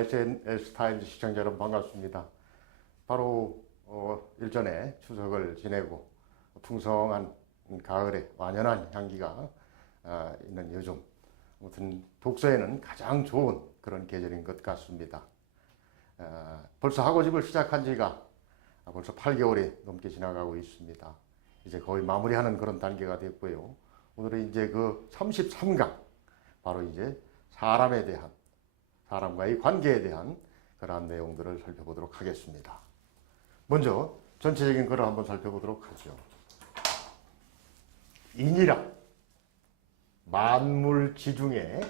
SNS 타임즈 시청자 여러분 반갑습니다. 바로 일전에 추석을 지내고 풍성한 가을의 완연한 향기가 있는 요즘, 아무튼 독서에는 가장 좋은 그런 계절인 것 같습니다. 벌써 학원집을 시작한 지가 벌써 8개월이 넘게 지나가고 있습니다. 이제 거의 마무리하는 그런 단계가 됐고요. 오늘은 이제 그 33강, 바로 이제 사람과의 관계에 대한 그러한 내용들을 살펴보도록 하겠습니다. 먼저 전체적인 글을 한번 살펴보도록 하죠. 인이라 만물 지중에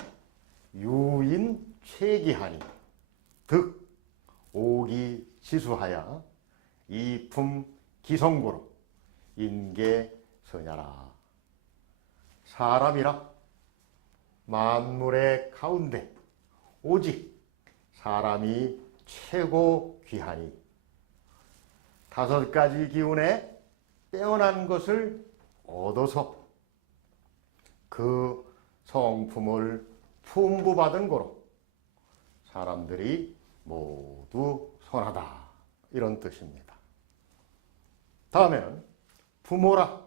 유인 최기하니 득 오기 지수하야 이품 기성고로 인계 서냐라. 사람이라 만물의 가운데 오직 사람이 최고 귀하니 5가지 기운에 빼어난 것을 얻어서 그 성품을 품부받은 고로 사람들이 모두 선하다, 이런 뜻입니다. 다음에는 부모라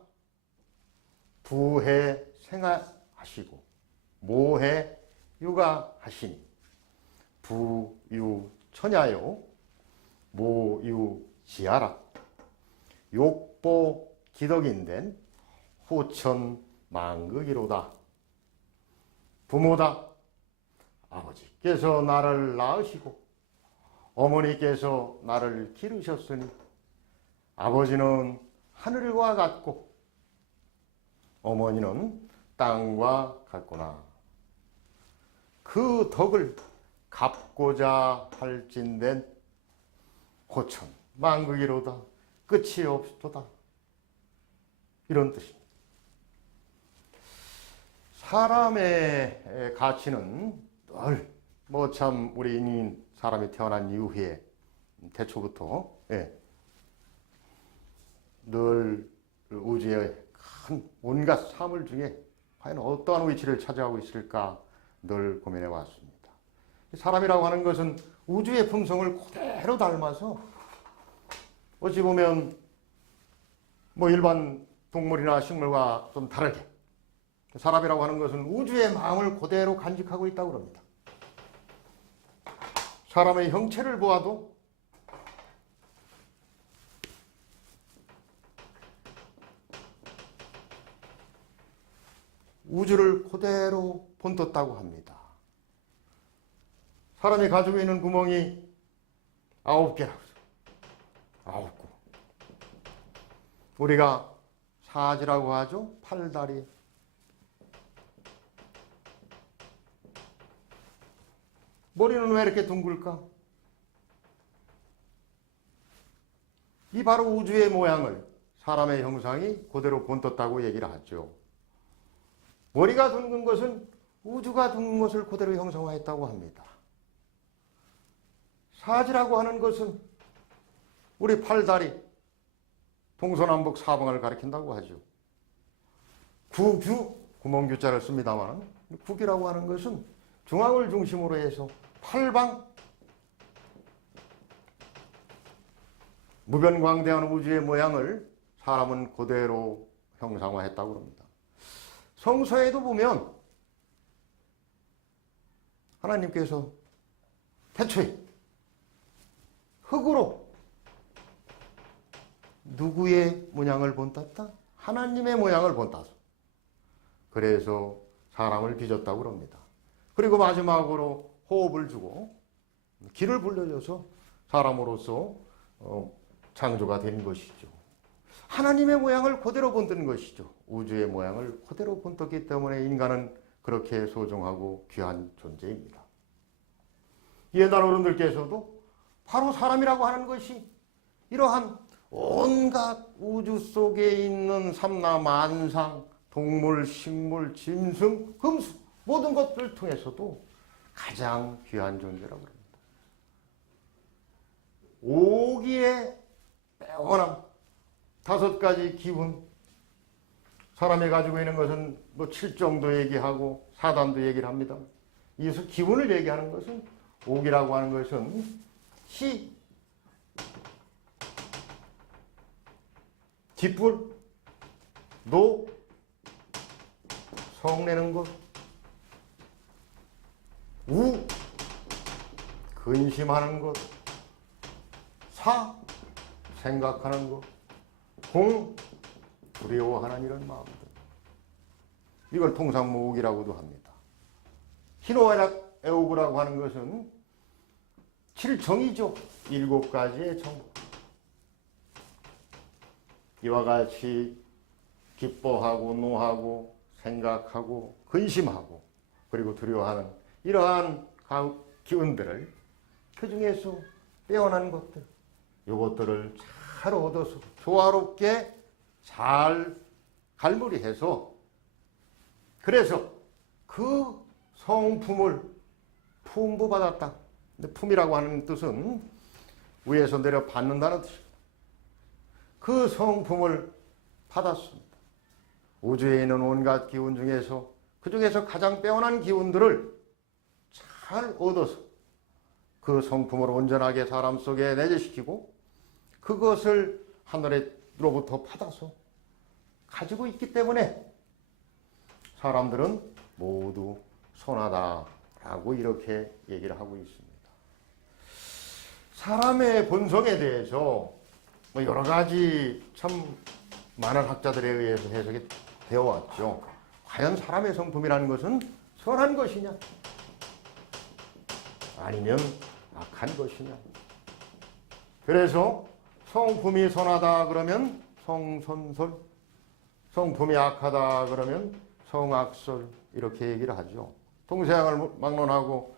부해 생하시고 모해 육아하시니 부유처냐요 모유지하라. 욕보 기덕인된 후천망극이로다. 부모다 아버지께서 나를 낳으시고 어머니께서 나를 기르셨으니 아버지는 하늘과 같고 어머니는 땅과 같구나. 그 덕을 갚고자 할진된 호천망극이로다. 끝이 없도다, 이런 뜻입니다. 사람의 가치는 늘 참 우리 인인 사람이 태어난 이후에 태초부터 늘 우주의 큰 온갖 사물 중에 과연 어떠한 위치를 차지하고 있을까 늘 고민해 왔습니다. 사람이라고 하는 것은 우주의 품성을 그대로 닮아서 어찌 보면 일반 동물이나 식물과 좀 다르게 사람이라고 하는 것은 우주의 마음을 그대로 간직하고 있다고 합니다. 사람의 형체를 보아도 우주를 그대로 본떴다고 합니다. 사람이 가지고 있는 구멍이 9개라고. 9구. 우리가 사지라고 하죠. 팔다리. 머리는 왜 이렇게 둥글까? 이 바로 우주의 모양을 사람의 형상이 그대로 본떴다고 얘기를 하죠. 머리가 둥근 것은 우주가 둥근 것을 그대로 형상화했다고 합니다. 사지라고 하는 것은 우리 팔다리, 동서남북 사방을 가리킨다고 하죠. 구규, 구멍규자를 씁니다만, 국이라고 하는 것은 중앙을 중심으로 해서 팔방, 무변광대한 우주의 모양을 사람은 그대로 형상화했다고 합니다. 성서에도 보면 하나님께서 태초에 흙으로 누구의 모양을 본땄다? 하나님의 모양을 본따서 그래서 사람을 빚었다고 합니다. 그리고 마지막으로 호흡을 주고 기를 불려줘서 사람으로서 창조가 된 것이죠. 하나님의 모양을 그대로 본뜬 것이죠. 우주의 모양을 그대로 본떴기 때문에 인간은 그렇게 소중하고 귀한 존재입니다. 옛날 어른들께서도 바로 사람이라고 하는 것이 이러한 온갖 우주 속에 있는 삼라만상, 동물, 식물, 짐승, 금수 모든 것들을 통해서도 가장 귀한 존재라고 합니다. 오기에 빼어남 5가지 기운, 사람이 가지고 있는 것은 7정도 얘기하고 4단도 얘기를 합니다. 이어서 기운을 얘기하는 것은 옥이라고 하는 것은 시, 뒷불, 노, 성내는 것, 우, 근심하는 것, 사, 생각하는 것, 공, 두려워하는 이런 마음들. 이걸 통상무옥이라고도 합니다. 희노애락애옥이라고 하는 것은 7정이죠. 7가지의 정. 이와 같이 기뻐하고 노하고 생각하고 근심하고 그리고 두려워하는 이러한 기운들을 그 중에서 빼어난 것들, 이것들을 잘 얻어서 조화롭게 잘 갈무리해서 그래서 그 성품을 품부받았다. 근데 품이라고 하는 뜻은 위에서 내려 받는다는 뜻입니다. 그 성품을 받았습니다. 우주에 있는 온갖 기운 중에서 그 중에서 가장 빼어난 기운들을 잘 얻어서 그 성품을 온전하게 사람 속에 내재시키고 그것을 하늘로부터 받아서 가지고 있기 때문에 사람들은 모두 선하다라고 이렇게 얘기를 하고 있습니다. 사람의 본성에 대해서 여러 가지 참 많은 학자들에 의해서 해석이 되어 왔죠. 과연 사람의 성품이라는 것은 선한 것이냐? 아니면 악한 것이냐? 그래서 성품이 선하다 그러면 성선설, 성품이 악하다 그러면 성악설 이렇게 얘기를 하죠. 동서양을 막론하고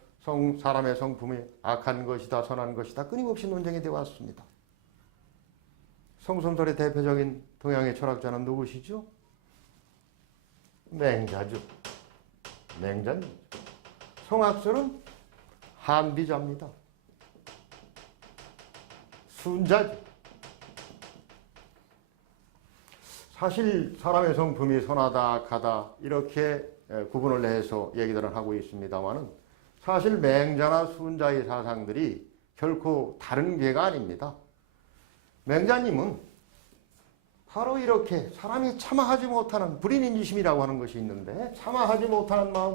사람의 성품이 악한 것이다 선한 것이다 끊임없이 논쟁이 되어 왔습니다. 성선설의 대표적인 동양의 철학자는 누구시죠? 맹자죠. 맹자님. 성악설은 한비자입니다. 순자죠. 사실 사람의 성품이 선하다 악하다 이렇게 구분을 해서 얘기들을 하고 있습니다만은 사실 맹자나 순자의 사상들이 결코 다른 게가 아닙니다. 맹자님은 바로 이렇게 사람이 참아하지 못하는 불인인지심이라고 하는 것이 있는데 참아하지 못하는 마음,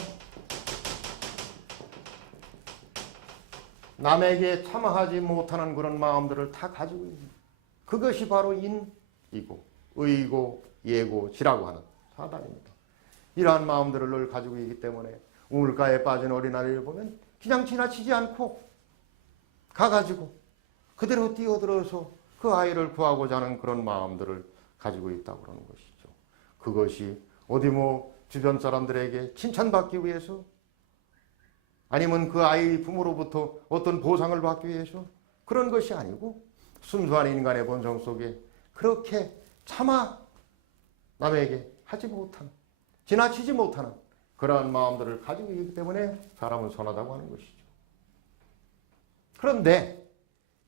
남에게 참아하지 못하는 그런 마음들을 다 가지고 있는 그것이 바로 인이고 의고 예고 지라고 하는 사단입니다. 이러한 마음들을 늘 가지고 있기 때문에 우물가에 빠진 어린아이를 보면 그냥 지나치지 않고 가가지고 그대로 뛰어들어서 그 아이를 구하고자 하는 그런 마음들을 가지고 있다고 그러는 것이죠. 그것이 어디 주변 사람들에게 칭찬받기 위해서 아니면 그 아이 부모로부터 어떤 보상을 받기 위해서 그런 것이 아니고 순수한 인간의 본성 속에 그렇게 차마 남에게 하지 못하는 지나치지 못하는 그러한 마음들을 가지고 있기 때문에 사람은 선하다고 하는 것이죠. 그런데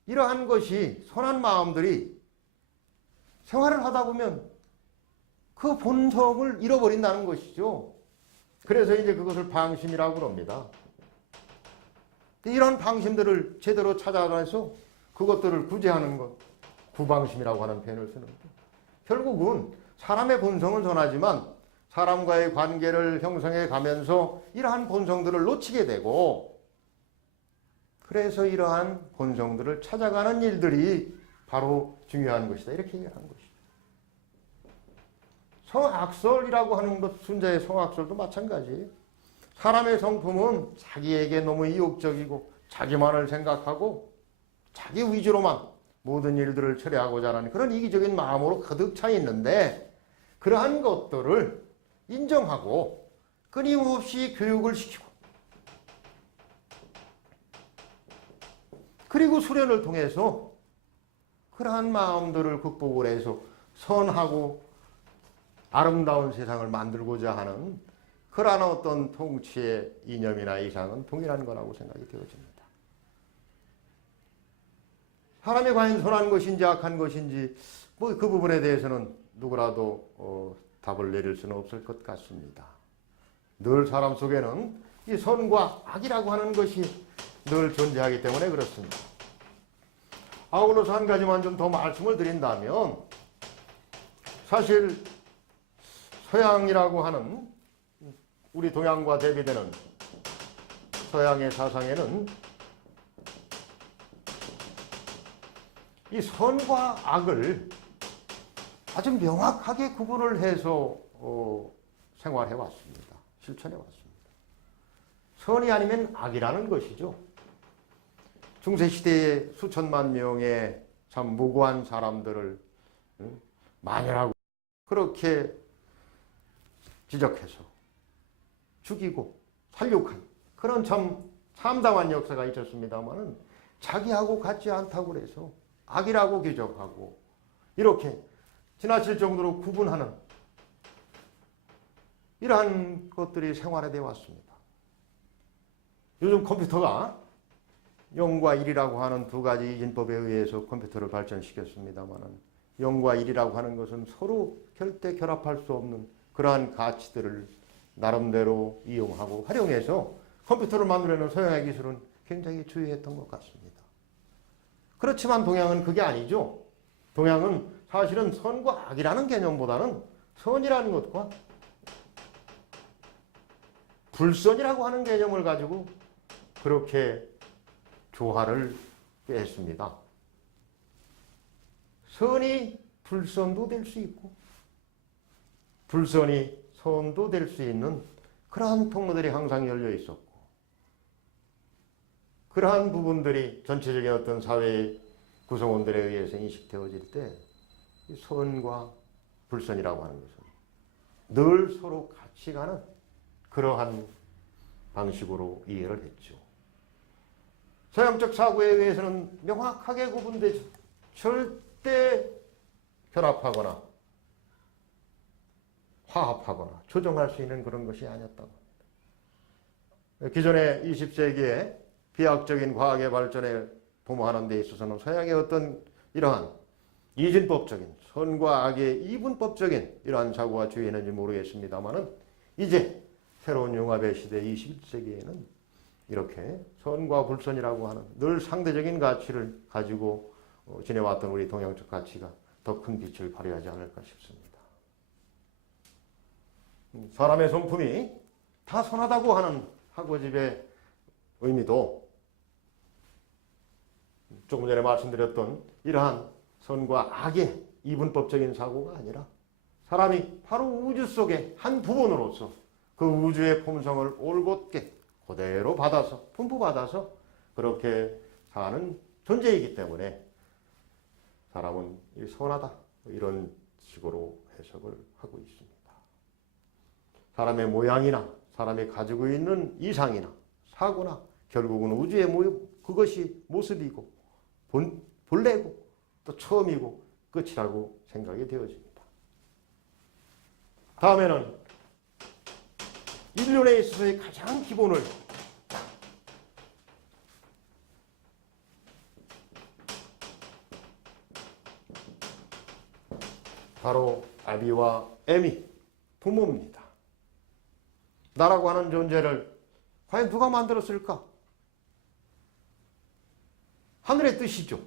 이러한 것이 선한 마음들이 생활을 하다 보면 그 본성을 잃어버린다는 것이죠. 그래서 이제 그것을 방심이라고 그럽니다. 이런 방심들을 제대로 찾아내서 그것들을 구제하는 것, 구방심이라고 하는 표현을 쓰는데 결국은 사람의 본성은 선하지만 사람과의 관계를 형성해 가면서 이러한 본성들을 놓치게 되고 그래서 이러한 본성들을 찾아가는 일들이 바로 중요한 것이다. 이렇게 얘기하는 것이죠. 성악설이라고 하는 것, 순자의 성악설도 마찬가지예요. 사람의 성품은 자기에게 너무 이욕적이고 자기만을 생각하고 자기 위주로만 모든 일들을 처리하고자 하는 그런 이기적인 마음으로 가득 차 있는데 그러한 것들을 인정하고 끊임없이 교육을 시키고 그리고 수련을 통해서 그러한 마음들을 극복을 해서 선하고 아름다운 세상을 만들고자 하는 그러한 어떤 통치의 이념이나 이상은 동일한 거라고 생각이 되어집니다. 사람이 과연 선한 것인지 악한 것인지 그 부분에 대해서는 누구라도 답을 내릴 수는 없을 것 같습니다. 늘 사람 속에는 이 선과 악이라고 하는 것이 늘 존재하기 때문에 그렇습니다. 아울러서 한 가지만 좀 더 말씀을 드린다면, 사실 서양이라고 하는 우리 동양과 대비되는 서양의 사상에는 이 선과 악을 아주 명확하게 구분을 해서 생활해 왔습니다. 실천해 왔습니다. 선이 아니면 악이라는 것이죠. 중세시대에 수천만 명의 참 무고한 사람들을 만연하고 그렇게 지적해서 죽이고 살육한 그런 참 참담한 역사가 있었습니다마는, 자기하고 같지 않다고 그래서 악이라고 규정하고 이렇게 지나칠 정도로 구분하는 이러한 것들이 생활화되어 왔습니다. 요즘 컴퓨터가 0과 1이라고 하는 두 가지 인법에 의해서 컴퓨터를 발전시켰습니다마는, 0과 1이라고 하는 것은 서로 절대 결합할 수 없는 그러한 가치들을 나름대로 이용하고 활용해서 컴퓨터를 만들어내는 서양의 기술은 굉장히 주의했던 것 같습니다. 그렇지만 동양은 그게 아니죠. 동양은 사실은 선과 악이라는 개념보다는 선이라는 것과 불선이라고 하는 개념을 가지고 그렇게 조화를 꾀했습니다. 선이 불선도 될 수 있고 불선이 선도 될 수 있는 그러한 통로들이 항상 열려 있었고, 그러한 부분들이 전체적인 어떤 사회의 구성원들에 의해서 인식되어질 때 이 선과 불선이라고 하는 것은 늘 서로 같이 가는 그러한 방식으로 이해를 했죠. 서양적 사고에 의해서는 명확하게 구분되죠. 절대 결합하거나 화합하거나 조정할 수 있는 그런 것이 아니었다고 합니다. 기존의 20세기에 비약적인 과학의 발전에 도모하는 데 있어서는 서양의 어떤 이러한 이진법적인 선과 악의 이분법적인 이러한 사고가 주의했는지 모르겠습니다만은, 이제 새로운 융합의 시대 21세기에는 이렇게 선과 불선이라고 하는 늘 상대적인 가치를 가지고 지내왔던 우리 동양적 가치가 더 큰 빛을 발휘하지 않을까 싶습니다. 사람의 성품이 다 선하다고 하는 하고집의 의미도 조금 전에 말씀드렸던 이러한 선과 악의 이분법적인 사고가 아니라, 사람이 바로 우주 속의 한 부분으로서 그 우주의 품성을 올곧게 그대로 받아서 분부받아서 그렇게 사는 존재이기 때문에 사람은 선하다, 이런 식으로 해석을 하고 있습니다. 사람의 모양이나 사람이 가지고 있는 이상이나 사고나 결국은 우주의 그것이 모습이고 본래고 또 처음이고 끝이라고 생각이 되어집니다. 다음에는 인륜에 있어서의 가장 기본을 바로 아비와 에미, 부모입니다. 나라고 하는 존재를 과연 누가 만들었을까? 하늘의 뜻이죠.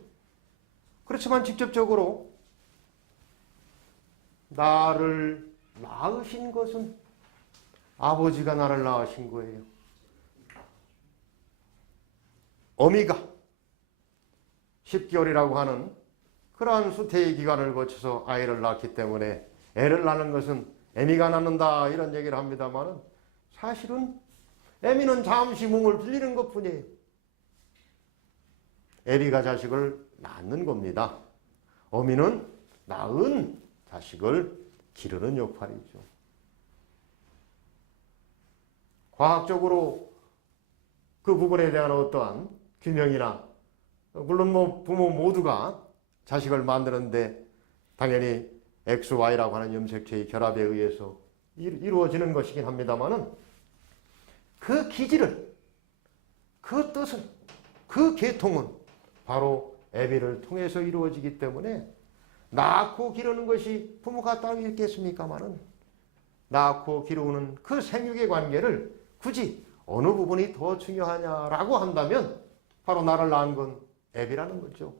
그렇지만 직접적으로 나를 낳으신 것은 아버지가 나를 낳으신 거예요. 어미가 10개월이라고 하는 그러한 수태의 기간을 거쳐서 아이를 낳기 때문에 애를 낳는 것은 애미가 낳는다, 이런 얘기를 합니다만, 사실은 애미는 잠시 몸을 빌리는 것뿐이에요. 애비가 자식을 낳는 겁니다. 어미는 낳은 자식을 기르는 역할이죠. 과학적으로 그 부분에 대한 어떠한 규명이나, 물론 부모 모두가 자식을 만드는데 당연히 XY라고 하는 염색체의 결합에 의해서 이루어지는 것이긴 합니다만은, 그 기질은, 그 뜻은, 그 계통은 바로 애비를 통해서 이루어지기 때문에, 낳고 기르는 것이 부모가 따로 있겠습니까마는, 낳고 기르는 그 생육의 관계를 굳이 어느 부분이 더 중요하냐라고 한다면 바로 나를 낳은 건 애비라는 거죠.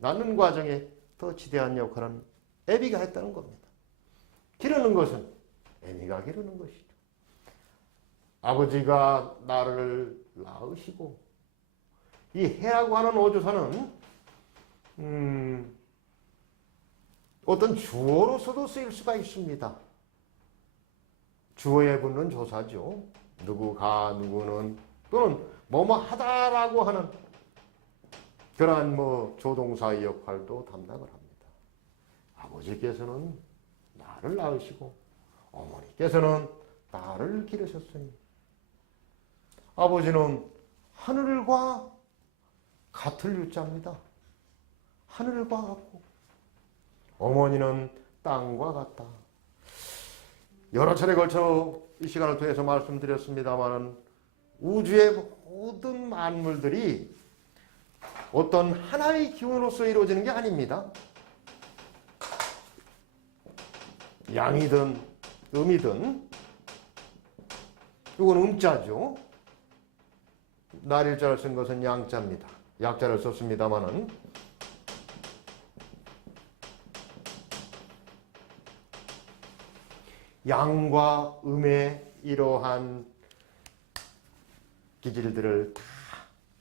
낳는 과정에 더 지대한 역할은 애비가 했다는 겁니다. 기르는 것은 애비가 기르는 것이죠. 아버지가 나를 낳으시고, 이 해라고 하는 오조사는 어떤 주어로서도 쓰일 수가 있습니다. 주어에 붙는 조사죠. 누구가 누구는 또는 뭐뭐 하다라고 하는 그러한 조동사의 역할도 담당을 합니다. 아버지께서는 나를 낳으시고 어머니께서는 나를 기르셨으니 아버지는 하늘과 같을 유자입니다. 하늘과 같고 어머니는 땅과 같다. 여러 차례 걸쳐 이 시간을 통해서 말씀드렸습니다만 우주의 모든 만물들이 어떤 하나의 기운으로서 이루어지는 게 아닙니다. 양이든 음이든 이건 음자죠. 날일자를 쓴 것은 양자입니다. 약자를 썼습니다마는 양과 음의 이러한 기질들을 다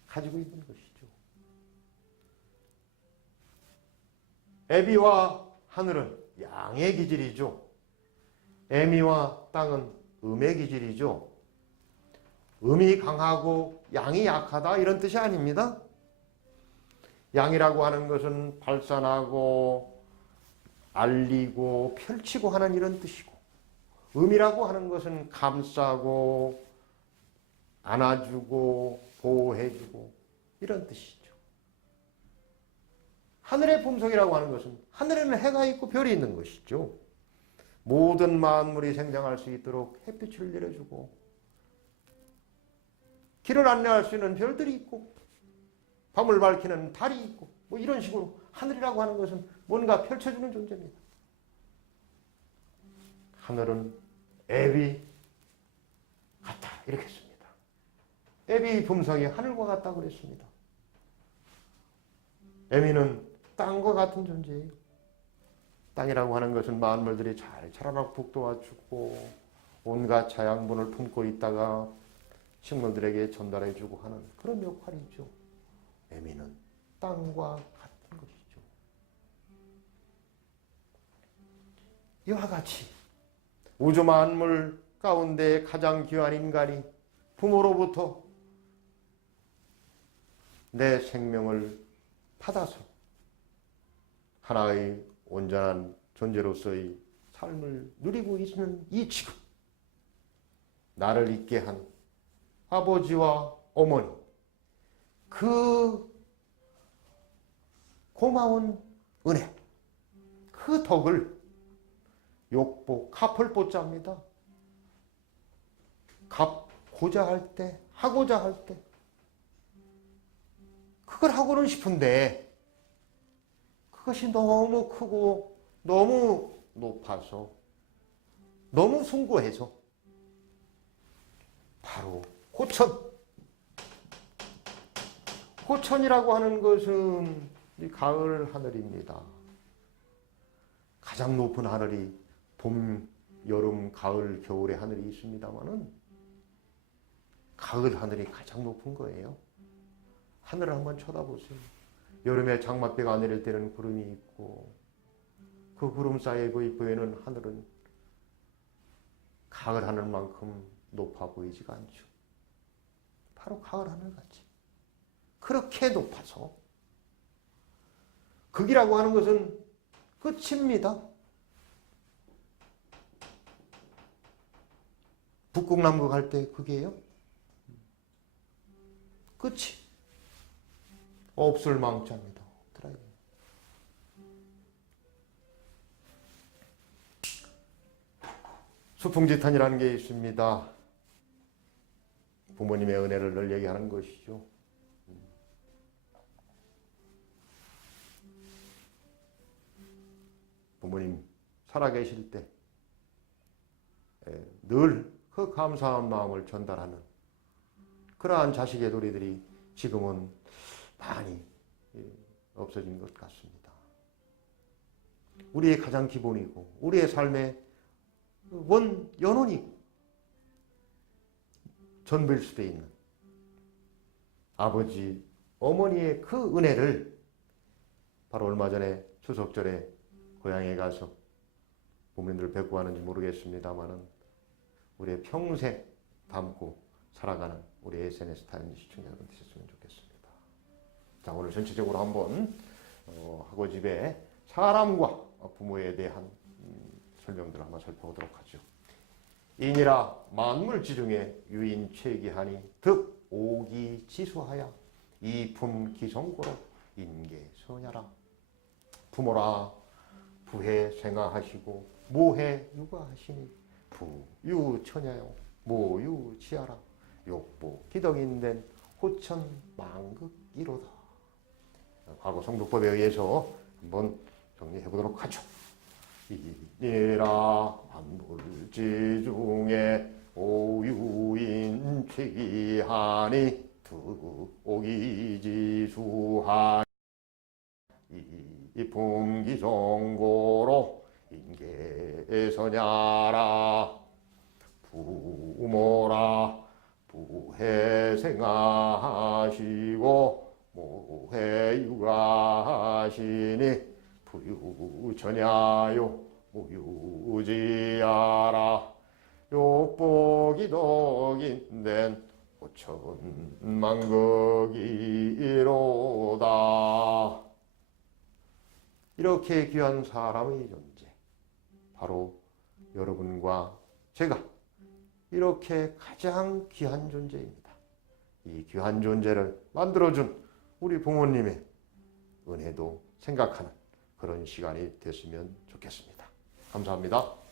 가지고 있는 것이죠. 애비와 하늘은 양의 기질이죠. 애미와 땅은 음의 기질이죠. 음이 강하고 양이 약하다 이런 뜻이 아닙니다. 양이라고 하는 것은 발산하고 알리고 펼치고 하는 이런 뜻이고, 음이라고 하는 것은 감싸고 안아주고 보호해주고 이런 뜻이죠. 하늘의 품성이라고 하는 것은 하늘에는 해가 있고 별이 있는 것이죠. 모든 만물이 생장할 수 있도록 햇빛을 내려주고 길을 안내할 수 있는 별들이 있고 밤을 밝히는 달이 있고 이런 식으로 하늘이라고 하는 것은 뭔가 펼쳐주는 존재입니다. 하늘은 애비 같다 이렇게 했습니다. 애비 품성이 하늘과 같다고 그랬습니다. 애미는 땅과 같은 존재예요. 땅이라고 하는 것은 만물들이 잘 자라나고 북돋아주고 온갖 자양분을 품고 있다가 식물들에게 전달해주고 하는 그런 역할이죠. 애미는 땅과 같은 것이죠. 이와 같이 우주 만물 가운데 가장 귀한 인간이 부모로부터 내 생명을 받아서 하나의 온전한 존재로서의 삶을 누리고 있는 이 지금 나를 있게 한 아버지와 어머니, 그 고마운 은혜, 그 덕을 욕보, 갚을 보자입니다. 갚고자 할 때, 하고자 할 때, 그걸 하고는 싶은데 그것이 너무 크고 너무 높아서 너무 숭고해서 바로 고천이라고 하는 것은 이 가을 하늘입니다. 가장 높은 하늘이 봄, 여름, 가을, 겨울의 하늘이 있습니다만은 가을 하늘이 가장 높은 거예요. 하늘을 한번 쳐다보세요. 여름에 장맛비가 내릴 때는 구름이 있고 그 구름 사이에 보이는 하늘은 가을 하늘만큼 높아 보이지가 않죠. 바로 가을 하늘같이 그렇게 높아서 극이라고 하는 것은 끝입니다. 북극남극 할 때 극이에요. 끝이 없을 망자입니다. 수풍지탄이라는 게 있습니다. 부모님의 은혜를 늘 얘기하는 것이죠. 부모님 살아계실 때 늘 그 감사한 마음을 전달하는 그러한 자식의 도리들이 지금은 많이 없어진 것 같습니다. 우리의 가장 기본이고 우리의 삶의 연원이고 전부일 수도 있는 아버지, 어머니의 그 은혜를 바로 얼마 전에 추석절에 고향에 가서 부모님들을 뵙고 하는지 모르겠습니다만은 우리의 평생 담고 살아가는 우리 SNS 타임즈 시청자 여러분 되셨으면 좋겠습니다. 자, 오늘 전체적으로 한번 학원집의 사람과 부모에 대한 설명들을 한번 살펴보도록 하죠. 인이라 만물 지중에 유인체기하니 득 오기지수하야 이품 기성고로 인계서냐라. 부모라 부해 생하하시고 모해 육아하시니 부유처냐요 모유지하라. 욕보 기덕인된 호천 망극이로다. 과거 성도법에 의해서 한번 정리해 보도록 하죠. 이니라 만물지 중에 오유인체기하니 득오기지수하니 이품기성고로 인계서냐라. 부모라 부해생하시고 모해육아하시니 부유처냐요 무유지하라. 욕보기덕인된 오천만극이로다. 이렇게 귀한 사람의 존재, 바로 여러분과 제가 이렇게 가장 귀한 존재입니다. 이 귀한 존재를 만들어준 우리 부모님의 은혜도 생각하는 그런 시간이 됐으면 좋겠습니다. 감사합니다.